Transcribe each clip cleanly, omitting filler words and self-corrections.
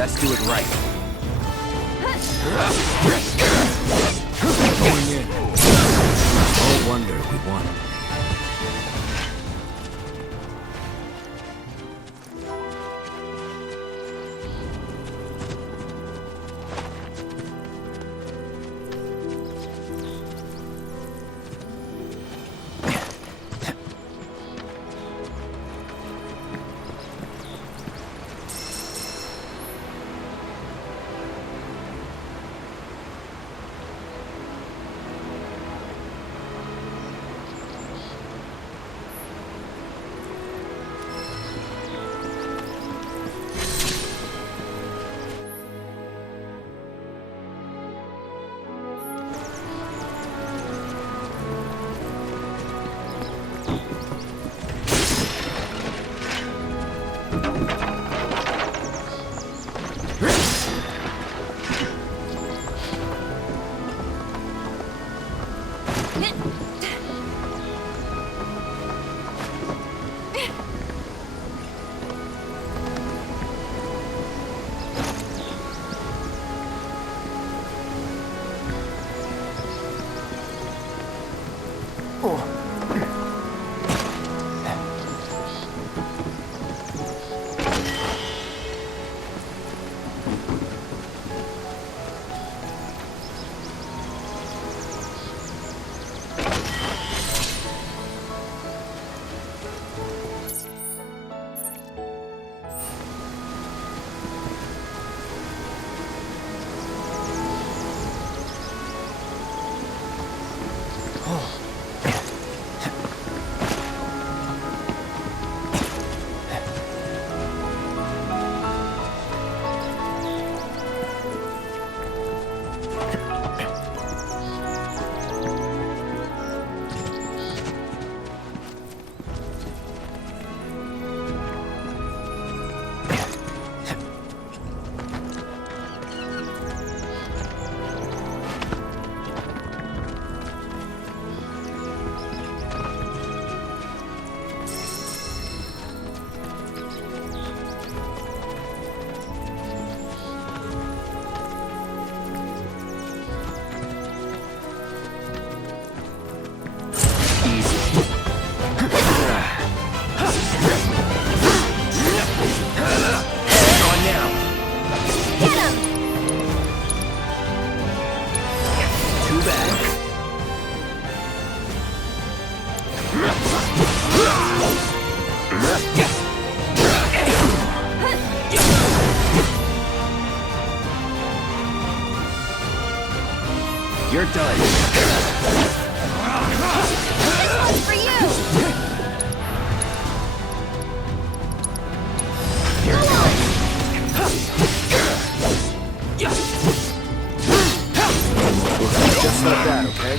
best do it right. Going in. No wonder we won. You're done. This one's for you! Come on! Just like that, okay?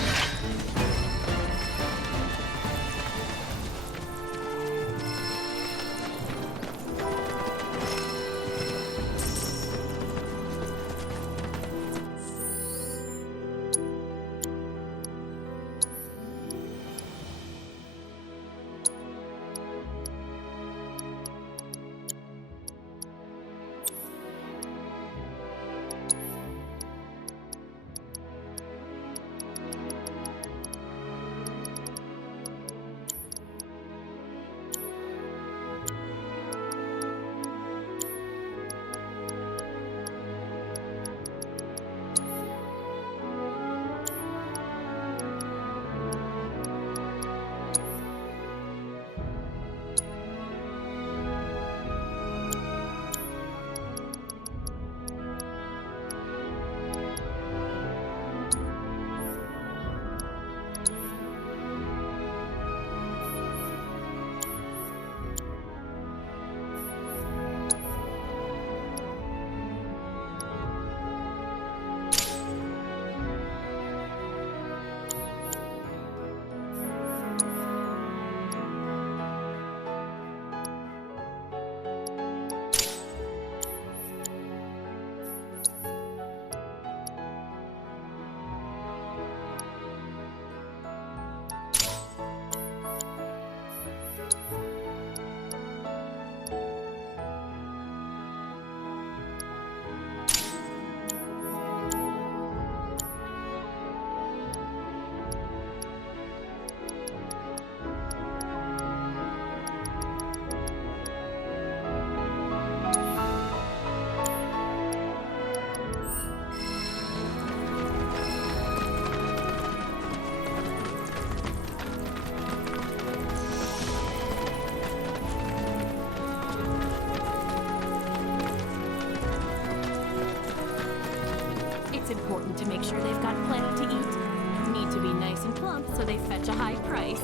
they fetch a high price.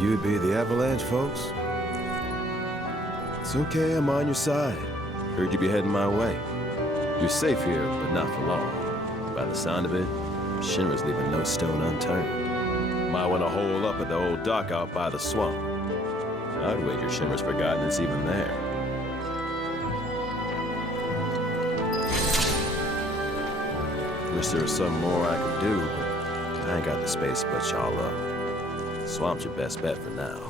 You'd be the Avalanche, folks? It's okay, I'm on your side. Heard you be heading my way. You're safe here, but not for long. By the sound of it, Shinra's leaving no stone unturned. Might want to hole up at the old dock out by the swamp. I'd wager Shinra's forgotten it's even there. Wish there was something more I could do, but I ain't got the space to put y'all up. Swamp's your best bet for now.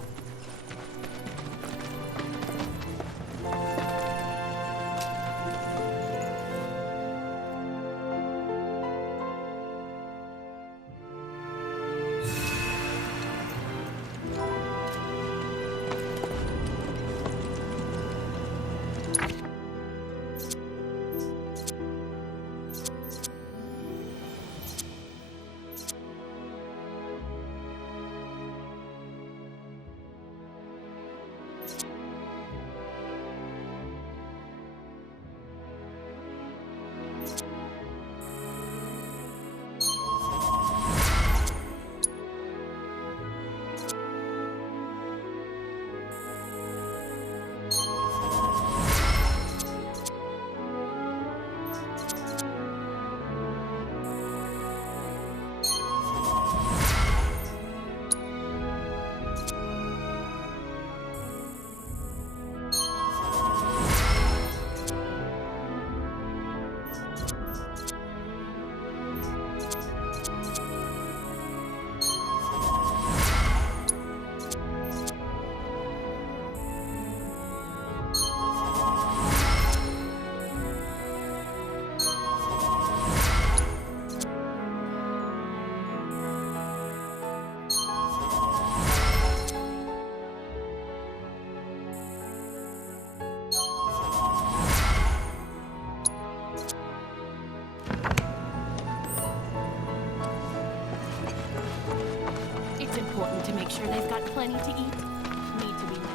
Important to make sure they've got plenty to eat. Need to be nice.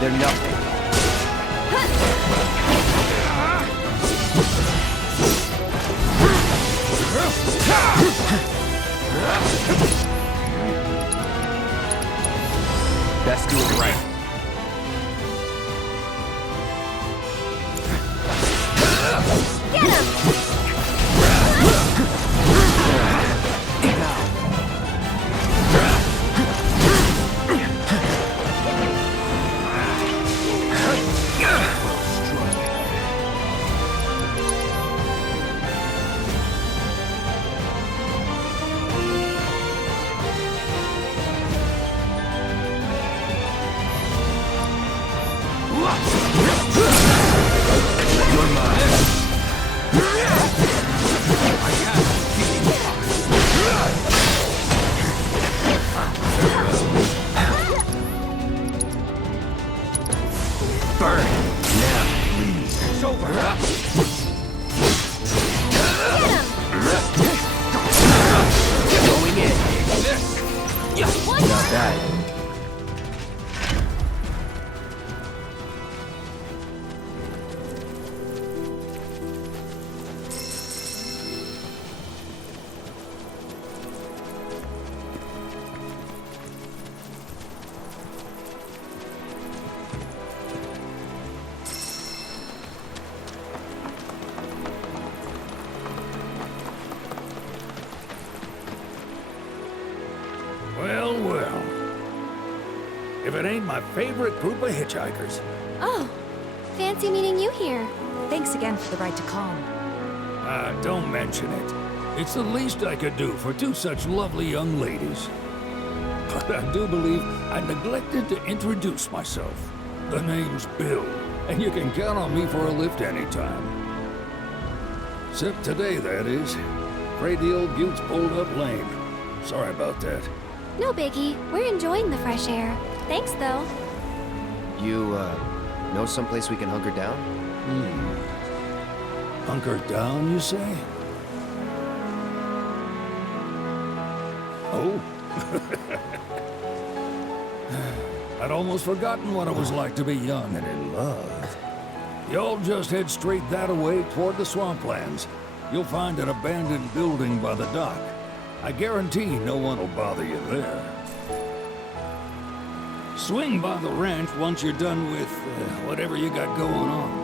They're nothing. Best do it right. Get him! Well, well. If it ain't my favorite group of hitchhikers. Oh, fancy meeting you here. Thanks again for the ride to Calm. Don't mention it. It's the least I could do for two such lovely young ladies. But I do believe I neglected to introduce myself. The name's Bill, and you can count on me for a lift anytime. Except today, that is. Afraid the old bute's pulled up lame. Sorry about that. No biggie. We're enjoying the fresh air. Thanks, though. You, know someplace we can hunker down? Hunker down, you say? Oh? I'd almost forgotten what it was like to be young and in love. Y'all just head straight that way toward the swamplands. You'll find an abandoned building by the dock. I guarantee no one will bother you there. Swing by the ranch once you're done with whatever you got going on.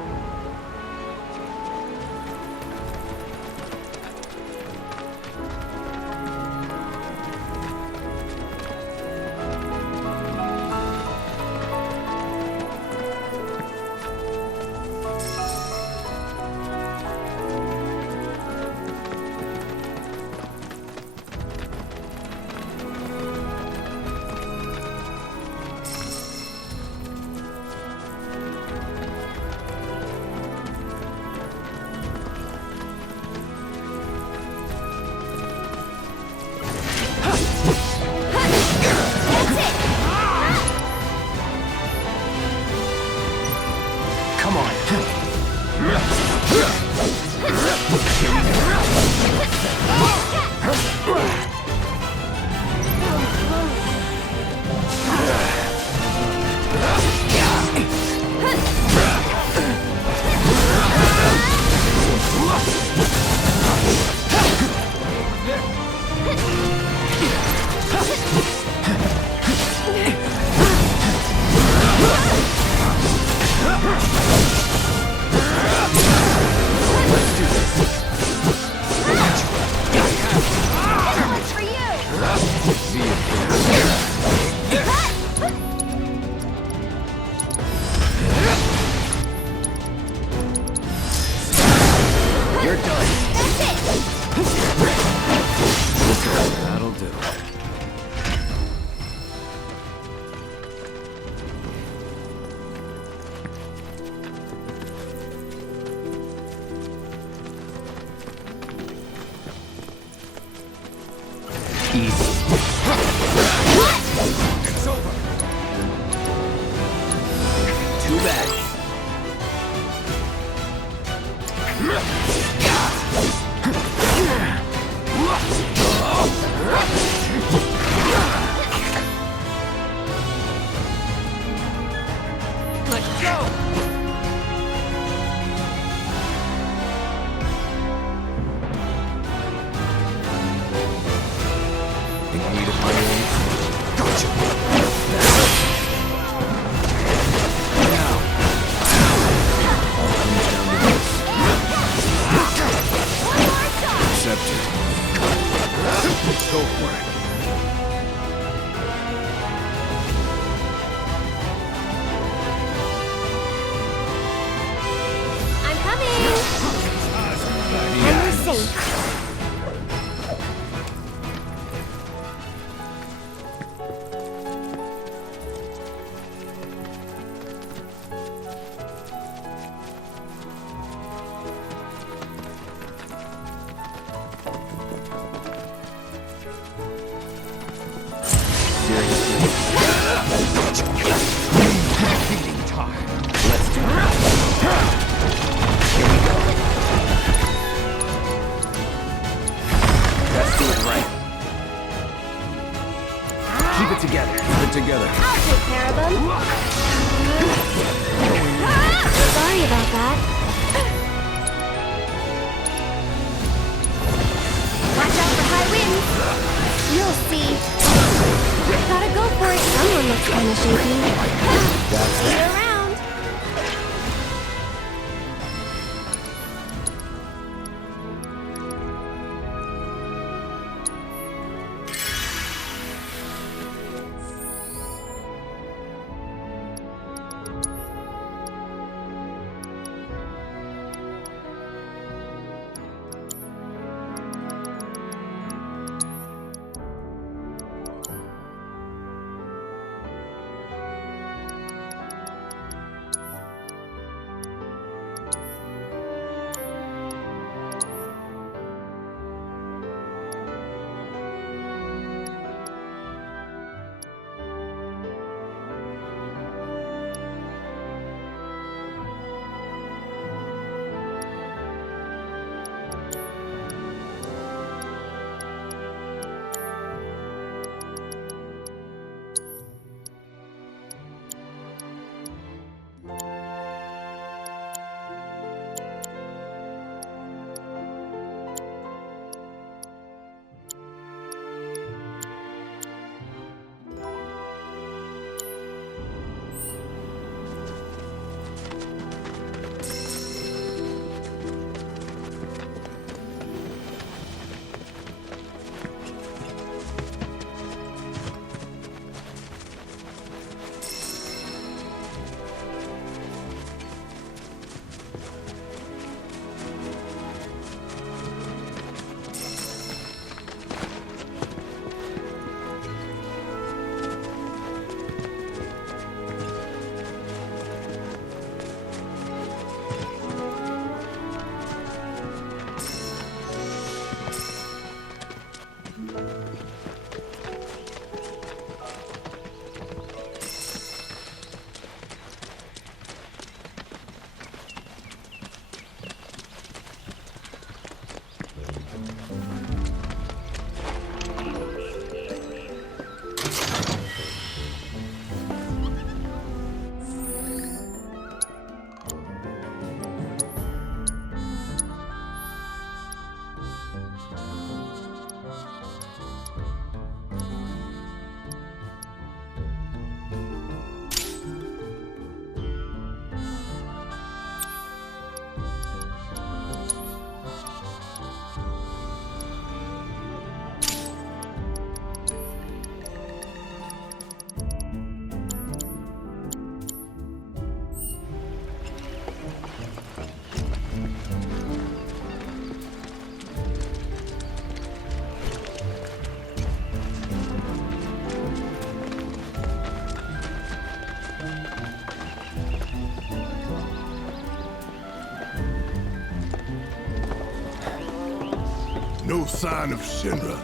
sign of Shinra?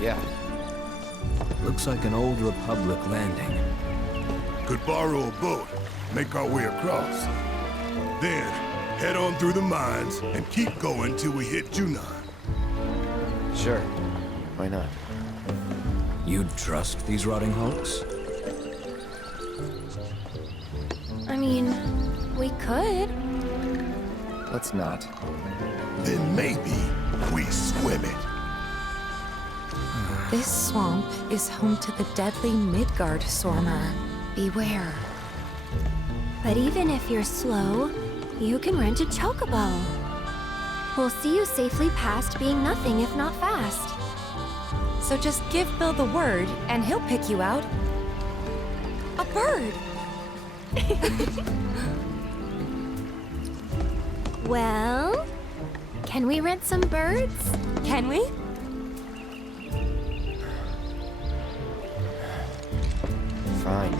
Yeah. Looks like an old Republic landing. Could borrow a boat, make our way across. Then, head on through the mines and keep going till we hit Junon. Sure. Why not? You'd trust these rotting hulks? I mean, we could. Let's not. Then maybe we swim it. This swamp is home to the deadly Midgar Swarmer. Beware. But even if you're slow, you can rent a chocobo. We'll see you safely past being nothing if not fast. So just give Bill the word, and he'll pick you out. A bird! Well, can we rent some birds? Can we? Fine.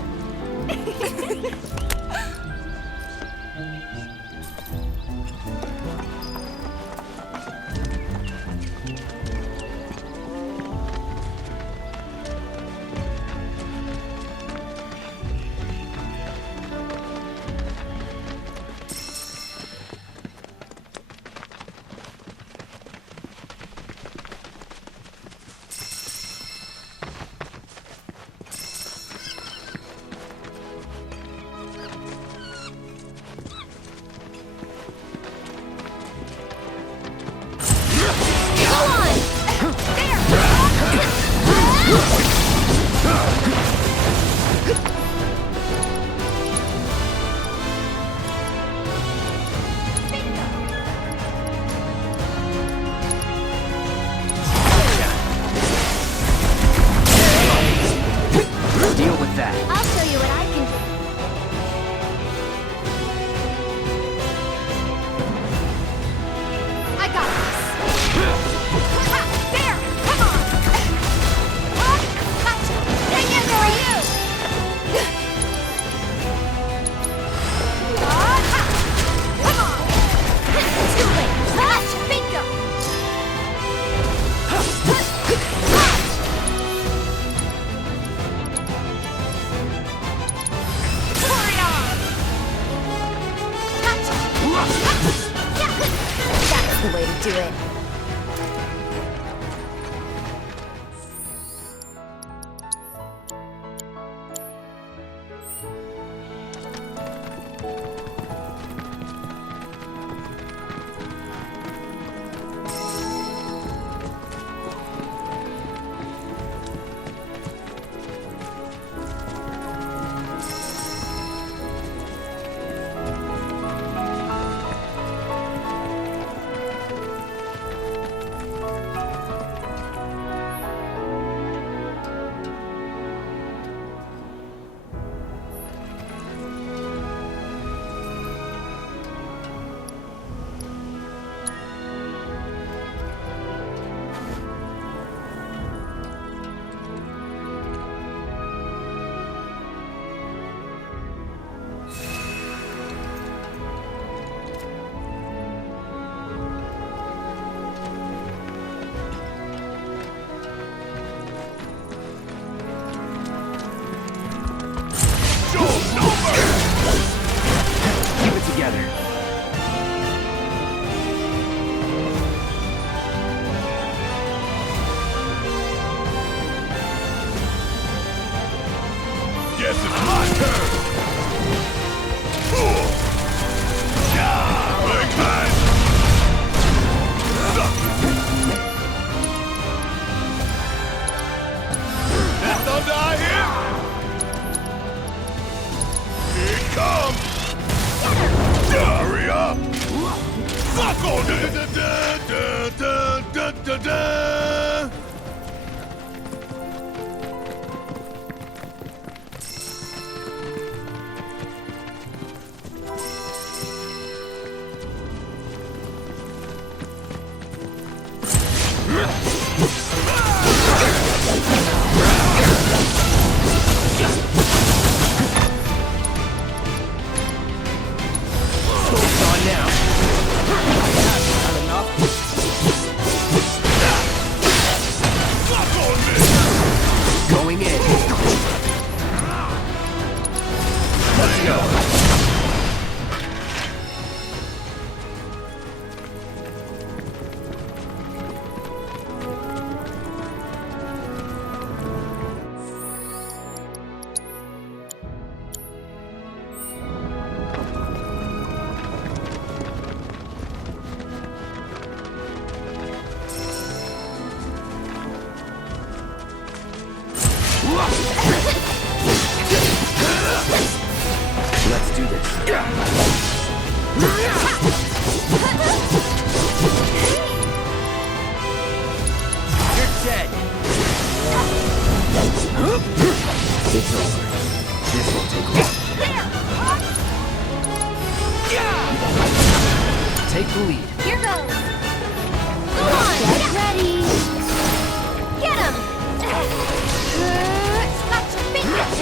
Deal with that. I'll show you what I can do. I got this. Ha! There! Come on! Gotcha! Take it for you! Ha! Come on! Too late! Gotcha! Bingo! Hurry on! Gotcha! That's the way to do it. Keep it together. Guess it's my turn! Yeah! Big man! Suck it! That thunder I hear? Here it comes! Hurry up! Fuck on it! Focus on now. Let's do this. You're dead. It's over. This won't take long. Take the lead. Here goes. Go on, get ready. Get him. Scotch your fingers.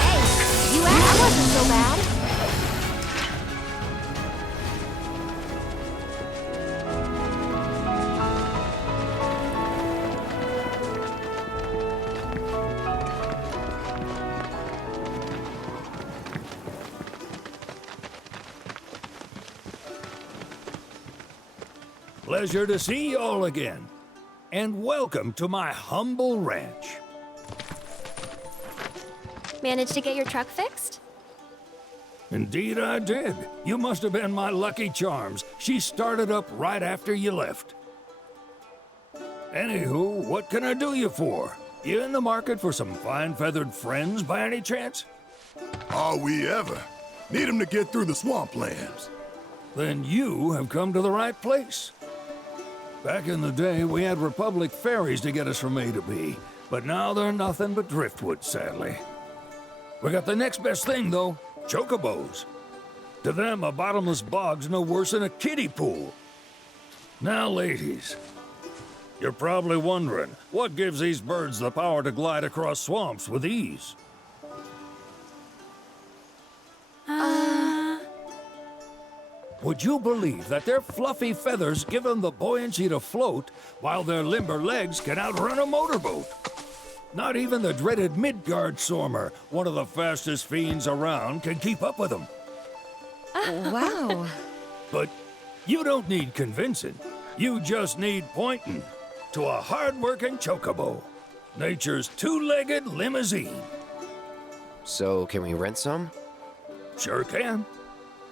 Hey, you asked. That wasn't so bad. Pleasure to see y'all again. And welcome to my humble ranch. Managed to get your truck fixed? Indeed I did. You must have been my lucky charms. She started up right after you left. Anywho, what can I do you for? You in the market for some fine-feathered friends by any chance? Are we ever? Need 'em to get through the swamplands. Then you have come to the right place. Back in the day, we had Republic ferries to get us from A to B, but now they're nothing but driftwood, sadly. We got the next best thing, though, chocobos. To them, a bottomless bog's no worse than a kiddie pool. Now, ladies, you're probably wondering, what gives these birds the power to glide across swamps with ease? Would you believe that their fluffy feathers give them the buoyancy to float, while their limber legs can outrun a motorboat? Not even the dreaded Midgar Sormer, one of the fastest fiends around, can keep up with them. Wow. But you don't need convincing. You just need pointing to a hard-working chocobo. Nature's two-legged limousine. So, can we rent some? Sure can.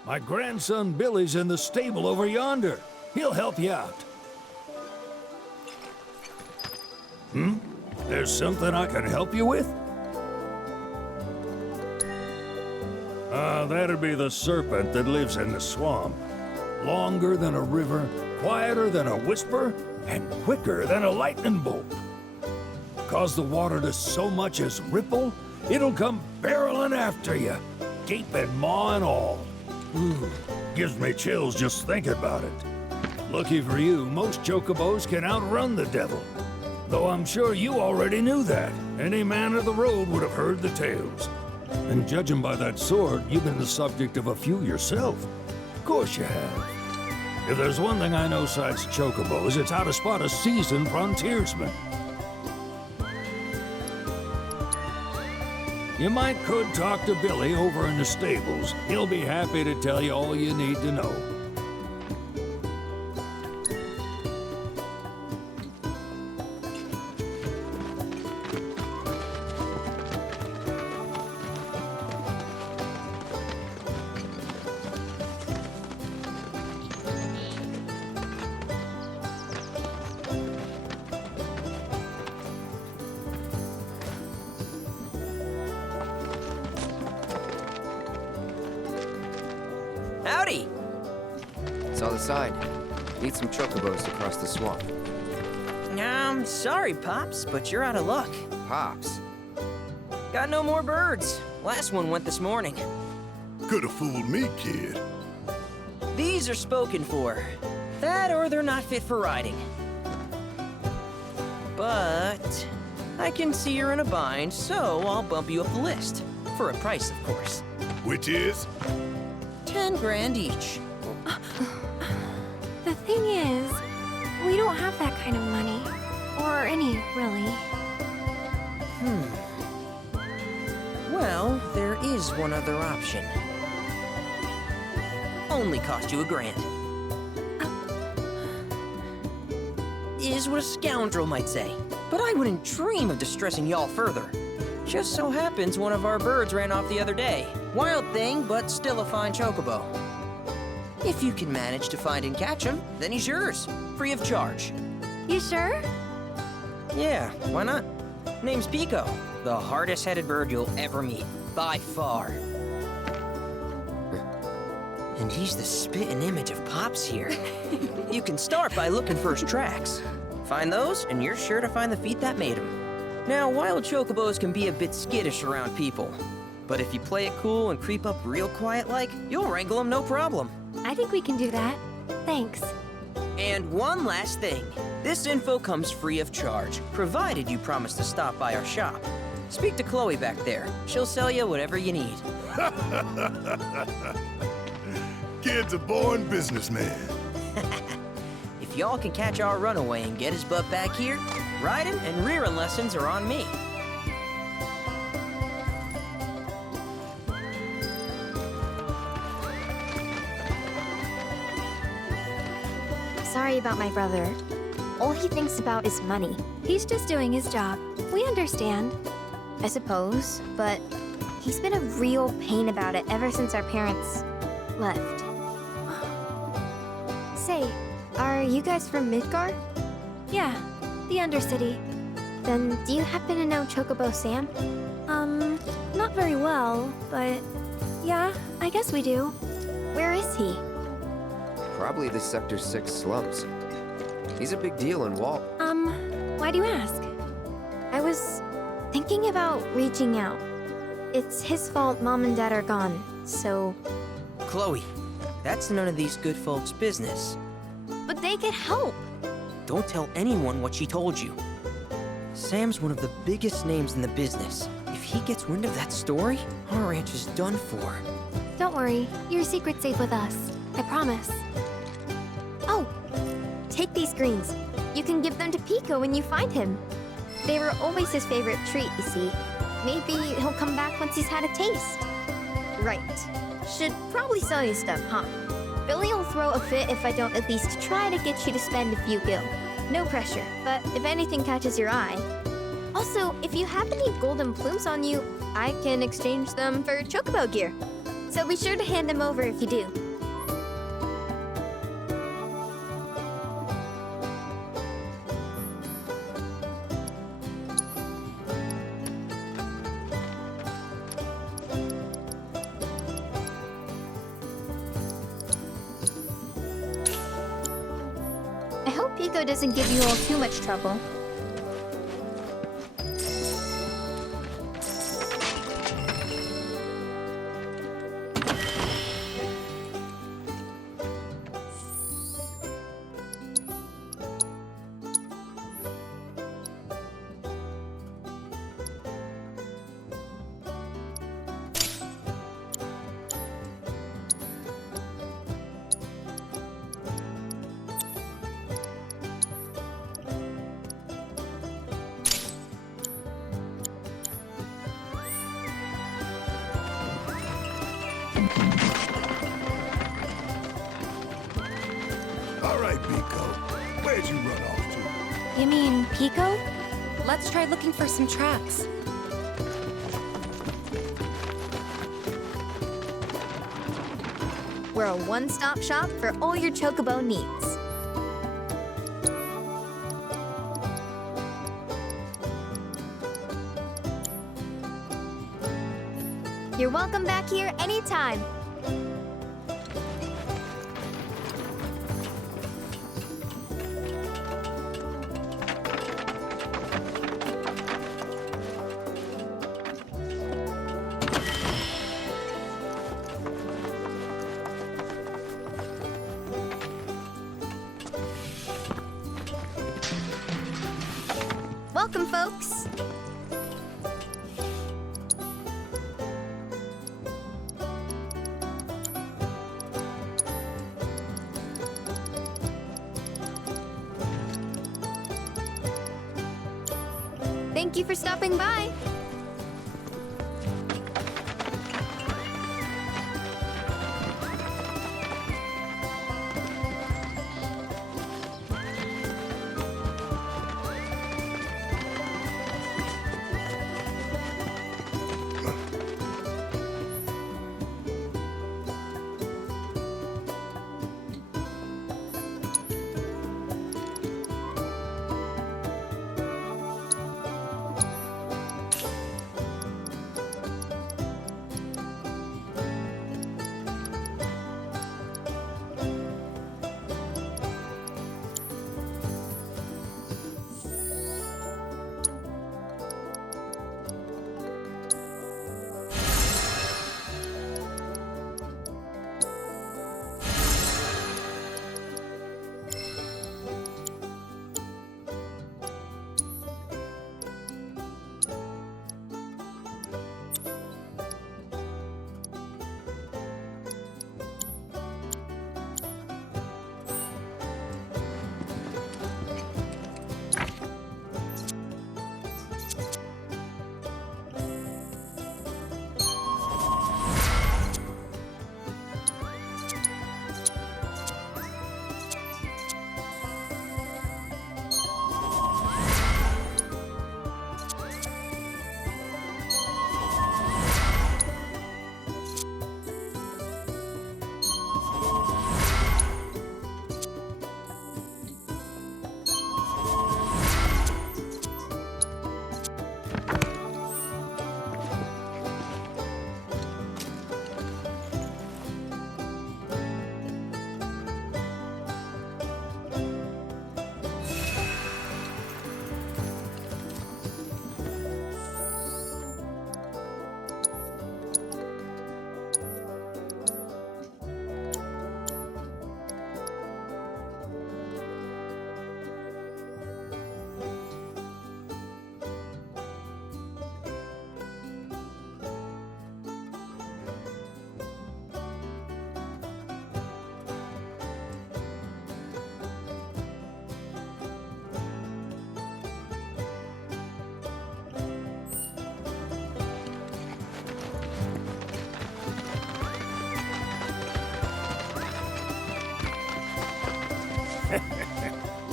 My grandson Billy's in the stable over yonder. He'll help you out. There's something I can help you with? That'd be the serpent that lives in the swamp. Longer than a river, quieter than a whisper, and quicker than a lightning bolt. Cause the water to so much as ripple, it'll come barreling after you, gaping maw and all. Ooh, gives me chills just thinking about it. Lucky for you, most chocobos can outrun the devil. Though I'm sure you already knew that. Any man of the road would have heard the tales. And judging by that sword, you've been the subject of a few yourself. Of course you have. If there's one thing I know besides chocobos, it's how to spot a seasoned frontiersman. You could talk to Billy over in the stables. He'll be happy to tell you all you need to know. Howdy! Saw the sign. Need some chocobos to cross the swamp. I'm sorry, Pops, but you're out of luck. Pops. Got no more birds. Last one went this morning. Could've fooled me, kid. These are spoken for. That or they're not fit for riding. But I can see you're in a bind, so I'll bump you up the list. For a price, of course. Which is? 10 grand each. The thing is, we don't have that kind of money. Or any, really. Well, there is one other option. Only cost you $1,000. Is what a scoundrel might say. But I wouldn't dream of distressing y'all further. Just so happens one of our birds ran off the other day. Wild thing, but still a fine chocobo. If you can manage to find and catch him, then he's yours, free of charge. You sure? Yeah, why not? Name's Pico, the hardest-headed bird you'll ever meet, by far. And he's the spitting image of Pops here. You can start by looking for his tracks. Find those, and you're sure to find the feet that made him. Now, wild chocobos can be a bit skittish around people, but if you play it cool and creep up real quiet-like, you'll wrangle them no problem. I think we can do that. Thanks. And one last thing. This info comes free of charge, provided you promise to stop by our shop. Speak to Chloe back there. She'll sell you whatever you need. Kid's a born businessman. If y'all can catch our runaway and get his butt back here, riding and rearing lessons are on me. Sorry about my brother. All he thinks about is money. He's just doing his job. We understand. I suppose, but he's been a real pain about it ever since our parents left. Say, are you guys from Midgar? Yeah, the Undercity. Then do you happen to know Chocobo Sam? Not very well, but yeah, I guess we do. Where is he? Probably the Sector 6 slums. He's a big deal in Walt. Why do you ask? I was thinking about reaching out. It's his fault Mom and Dad are gone, so... Chloe, that's none of these good folks' business. But they could help. Don't tell anyone what she told you. Sam's one of the biggest names in the business. If he gets wind of that story, our ranch is done for. Don't worry, your secret's safe with us. I promise. Oh, take these greens. You can give them to Pico when you find him. They were always his favorite treat, you see. Maybe he'll come back once he's had a taste. Right. Should probably sell you stuff, huh? Billy will throw a fit if I don't at least try to get you to spend a few gil. No pressure, but if anything catches your eye. Also, if you have any golden plumes on you, I can exchange them for chocobo gear. So be sure to hand them over if you do. I hope Pico doesn't give you all too much trouble. All right, Pico. Where'd you run off to? You mean Pico? Let's try looking for some tracks. We're a one-stop shop for all your chocobo needs. You're welcome back here anytime. Welcome, folks. Thank you for stopping by.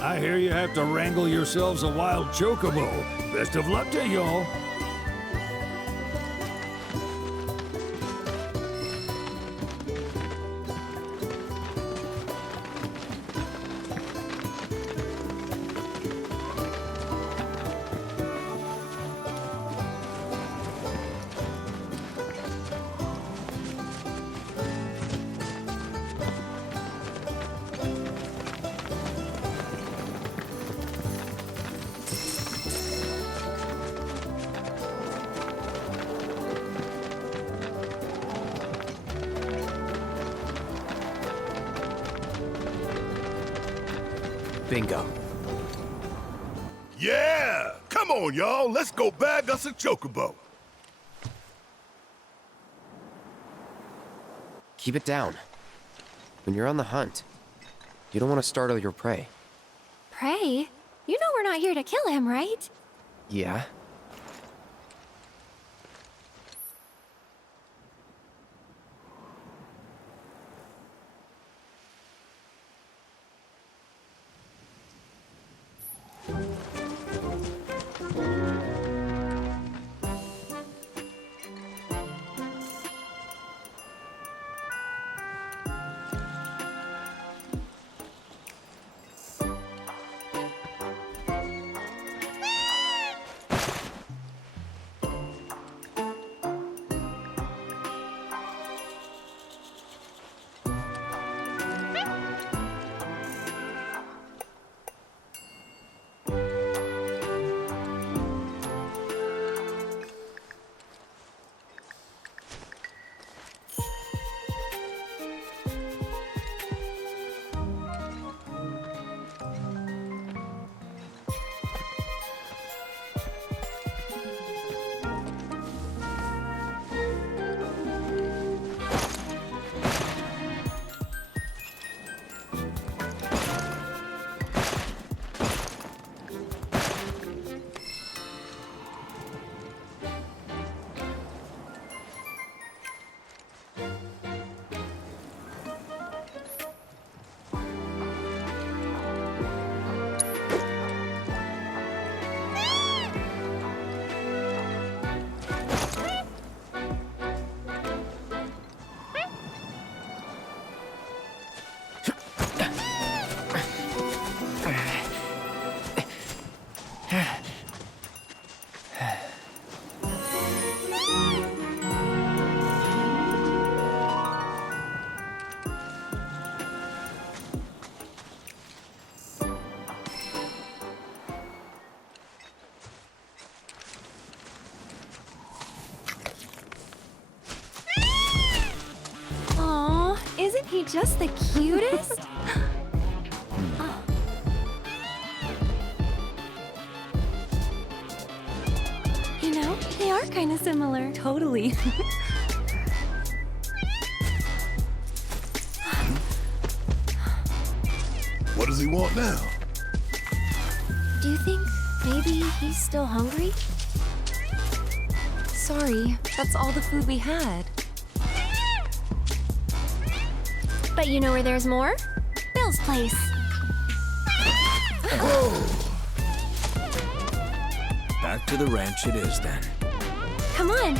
I hear you have to wrangle yourselves a wild chocobo. Best of luck to y'all. Bingo. Yeah! Come on, y'all. Let's go bag us a chocobo. Keep it down. When you're on the hunt, you don't want to startle your prey. Prey? You know we're not here to kill him, right? Yeah? Isn't he just the cutest? Oh. You know, they are kind of similar. Totally. What does he want now? Do you think maybe he's still hungry? Sorry, that's all the food we had. But you know where there's more? Bill's place. Back to the ranch it is then. Come on.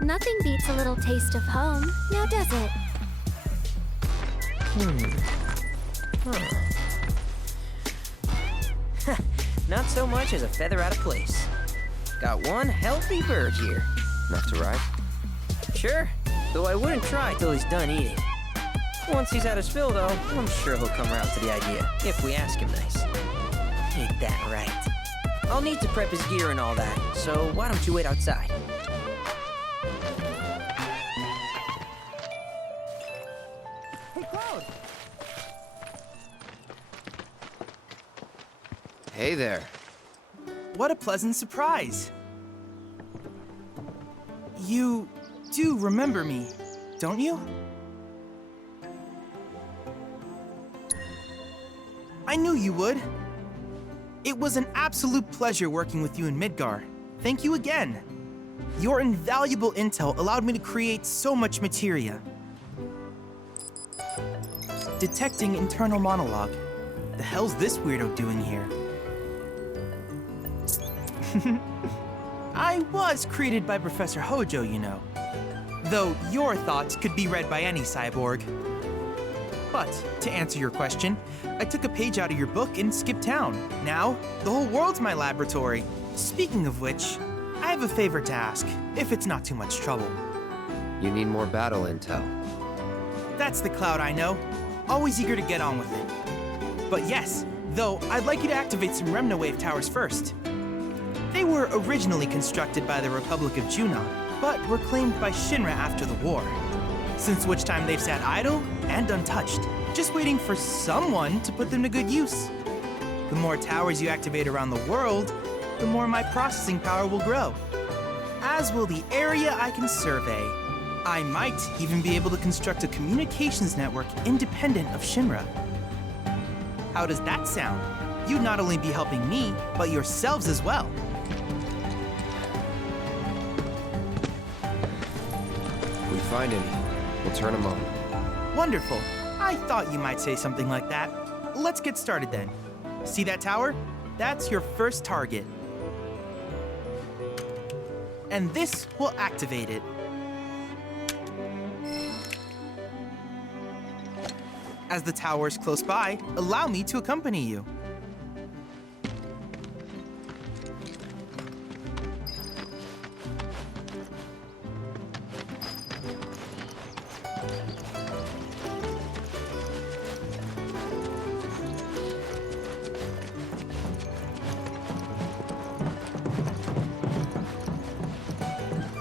Nothing beats a little taste of home, now does it? Not so much as a feather out of place. Got one healthy bird here. Enough to ride? Sure, though I wouldn't try till he's done eating. Once he's had his fill, though, I'm sure he'll come around to the idea, if we ask him nice. Ain't that right? I'll need to prep his gear and all that, so why don't you wait outside? Hey, Cloud! Hey there. What a pleasant surprise. You do remember me, don't you? I knew you would. It was an absolute pleasure working with you in Midgar. Thank you again. Your invaluable intel allowed me to create so much materia. Detecting internal monologue. The hell's this weirdo doing here? I was created by Professor Hojo, you know. Though your thoughts could be read by any cyborg. But, to answer your question, I took a page out of your book and skipped town. Now, the whole world's my laboratory. Speaking of which, I have a favor to ask, if it's not too much trouble. You need more battle intel. That's the Cloud I know. Always eager to get on with it. But yes, though, I'd like you to activate some Remna Wave towers first. They were originally constructed by the Republic of Junon, but were claimed by Shinra after the war. Since which time they've sat idle and untouched, just waiting for someone to put them to good use. The more towers you activate around the world, the more my processing power will grow. As will the area I can survey. I might even be able to construct a communications network independent of Shinra. How does that sound? You'd not only be helping me, but yourselves as well. If we find any, we'll turn them on. Wonderful. I thought you might say something like that. Let's get started then. See that tower? That's your first target. And this will activate it. As the tower is close by, allow me to accompany you.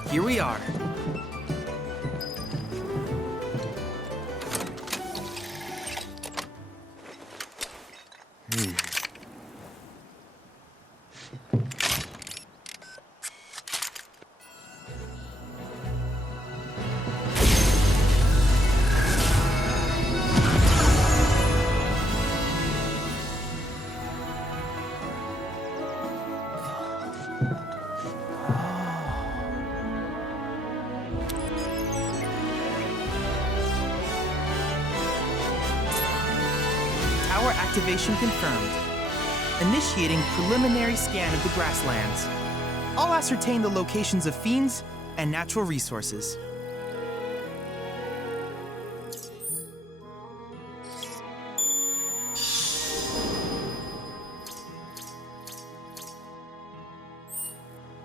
Here we are. Tower activation confirmed. Initiating preliminary scan of the grasslands. I'll ascertain the locations of fiends and natural resources.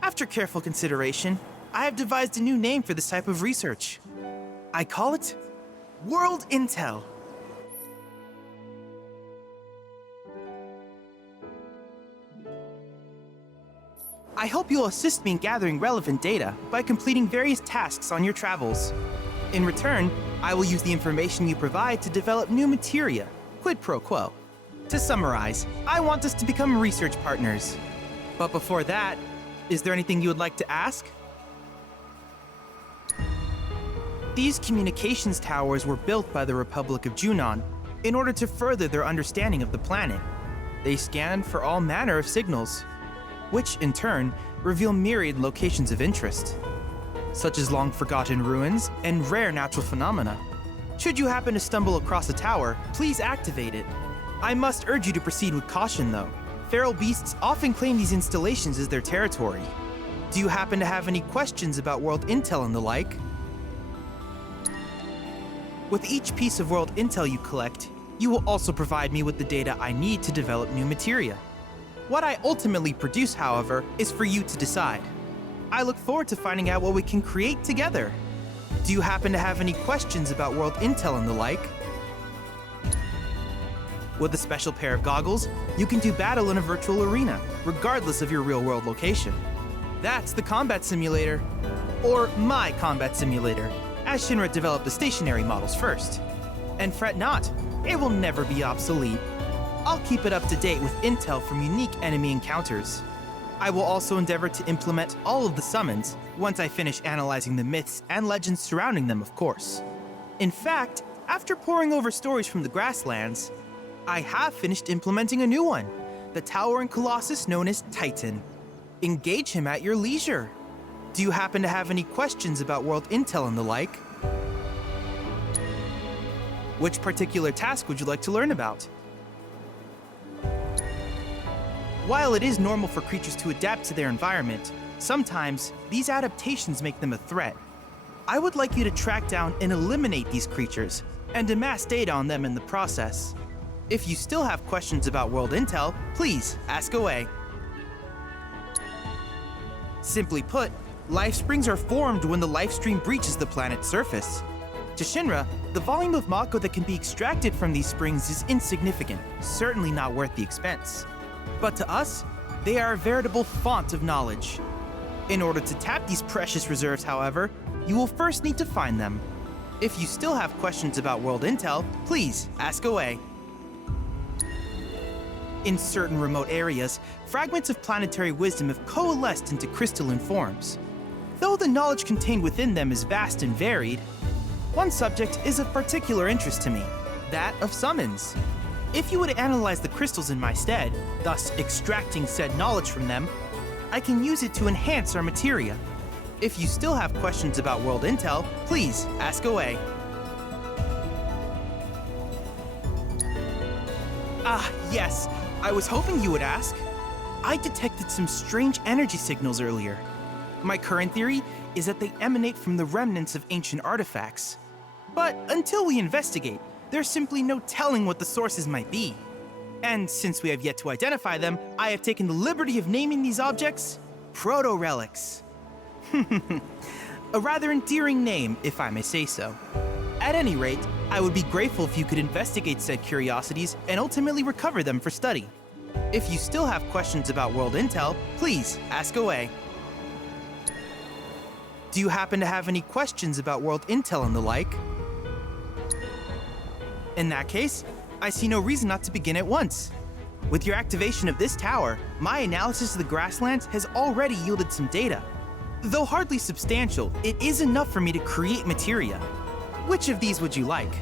After careful consideration, I have devised a new name for this type of research. I call it World Intel. I hope you'll assist me in gathering relevant data by completing various tasks on your travels. In return, I will use the information you provide to develop new materia, quid pro quo. To summarize, I want us to become research partners. But before that, is there anything you would like to ask? These communications towers were built by the Republic of Junon in order to further their understanding of the planet. They scan for all manner of signals, which in turn reveal myriad locations of interest, such as long-forgotten ruins and rare natural phenomena. Should you happen to stumble across a tower, please activate it. I must urge you to proceed with caution, though. Feral beasts often claim these installations as their territory. Do you happen to have any questions about world intel and the like? With each piece of world intel you collect, you will also provide me with the data I need to develop new materia. What I ultimately produce, however, is for you to decide. I look forward to finding out what we can create together. Do you happen to have any questions about world intel and the like? With a special pair of goggles, you can do battle in a virtual arena, regardless of your real-world location. That's the combat simulator. Or my combat simulator, as Shinra developed the stationary models first. And fret not, it will never be obsolete. I'll keep it up to date with intel from unique enemy encounters. I will also endeavor to implement all of the summons once I finish analyzing the myths and legends surrounding them, of course. In fact, after poring over stories from the Grasslands, I have finished implementing a new one, the towering colossus known as Titan. Engage him at your leisure. Do you happen to have any questions about world intel and the like? Which particular task would you like to learn about? While it is normal for creatures to adapt to their environment, sometimes these adaptations make them a threat. I would like you to track down and eliminate these creatures, and amass data on them in the process. If you still have questions about world intel, please ask away. Simply put, life springs are formed when the life stream breaches the planet's surface. To Shinra, the volume of Mako that can be extracted from these springs is insignificant, certainly not worth the expense. But to us, they are a veritable font of knowledge. In order to tap these precious reserves, however, you will first need to find them. If you still have questions about world intel, please ask away. In certain remote areas, fragments of planetary wisdom have coalesced into crystalline forms. Though the knowledge contained within them is vast and varied, one subject is of particular interest to me, that of summons. If you would analyze the crystals in my stead, thus extracting said knowledge from them, I can use it to enhance our materia. If you still have questions about world intel, please ask away. Ah, yes, I was hoping you would ask. I detected some strange energy signals earlier. My current theory is that they emanate from the remnants of ancient artifacts. But until we investigate, there's simply no telling what the sources might be. And since we have yet to identify them, I have taken the liberty of naming these objects proto-relics. A rather endearing name, if I may say so. At any rate, I would be grateful if you could investigate said curiosities and ultimately recover them for study. If you still have questions about world intel, please ask away. Do you happen to have any questions about world intel and the like? In that case, I see no reason not to begin at once. With your activation of this tower, my analysis of the Grasslands has already yielded some data. Though hardly substantial, it is enough for me to create materia. Which of these would you like?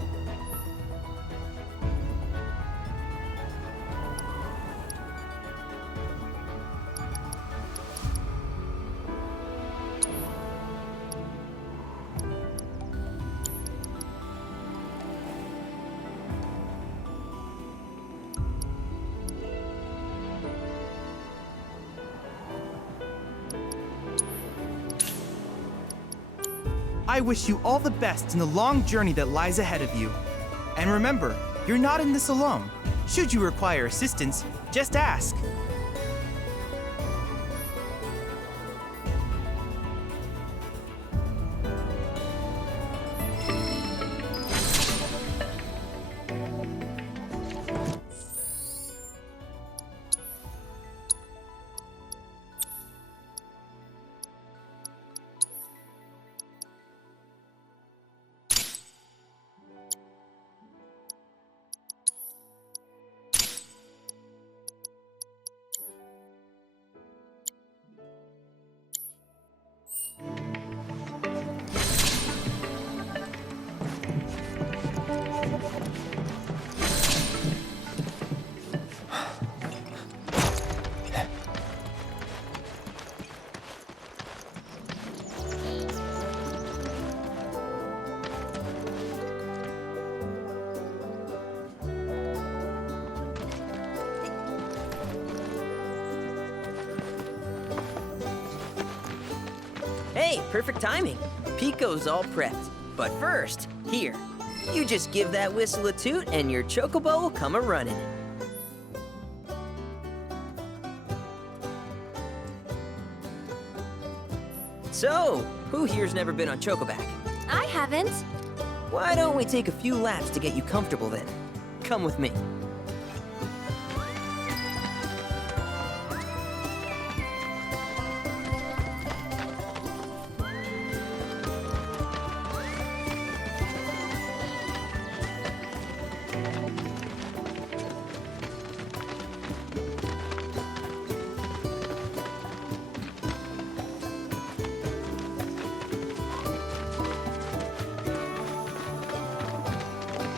I wish you all the best in the long journey that lies ahead of you. And remember, you're not in this alone. Should you require assistance, just ask. Hey, perfect timing. Pico's all prepped. But first, here. You just give that whistle a toot and your chocobo will come a-running. So, who here's never been on Chocoback? I haven't. Why don't we take a few laps to get you comfortable then? Come with me.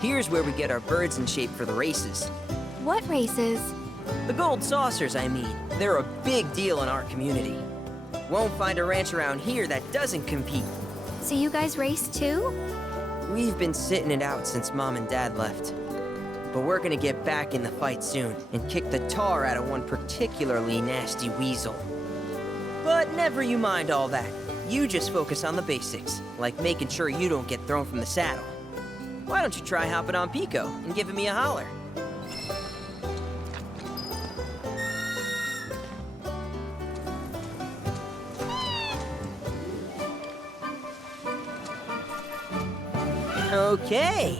Here's where we get our birds in shape for the races. What races? The gold saucers, I mean. They're a big deal in our community. Won't find a ranch around here that doesn't compete. So you guys race too? We've been sitting it out since Mom and Dad left. But we're gonna get back in the fight soon and kick the tar out of one particularly nasty weasel. But never you mind all that. You just focus on the basics, like making sure you don't get thrown from the saddle. Why don't you try hopping on Pico and giving me a holler? Okay,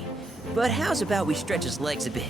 but how's about we stretch his legs a bit?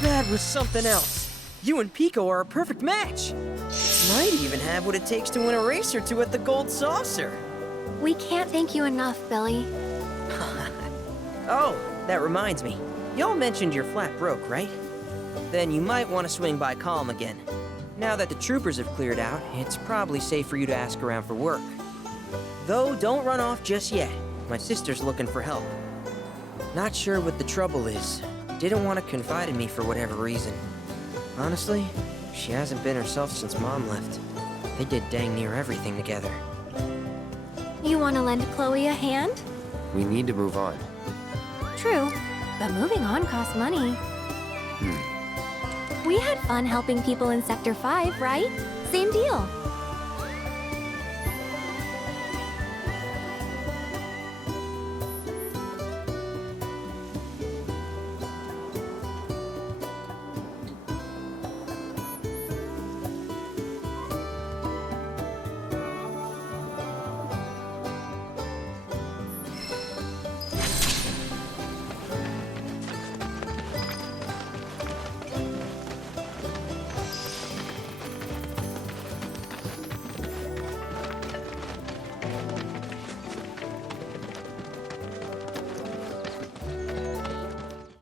That was something else. You and Pico are a perfect match. Might even have what it takes to win a race or two at the Gold Saucer. We can't thank you enough, Billy. Oh, that reminds me. Y'all mentioned your flat broke, right? Then you might want to swing by Calm again. Now that the troopers have cleared out, it's probably safe for you to ask around for work. Though, don't run off just yet. My sister's looking for help. Not sure what the trouble is. Didn't want to confide in me for whatever reason. Honestly, she hasn't been herself since Mom left. They did dang near everything together. You want to lend Chloe a hand? We need to move on. True, but moving on costs money. We had fun helping people in Sector 5, right? Same deal.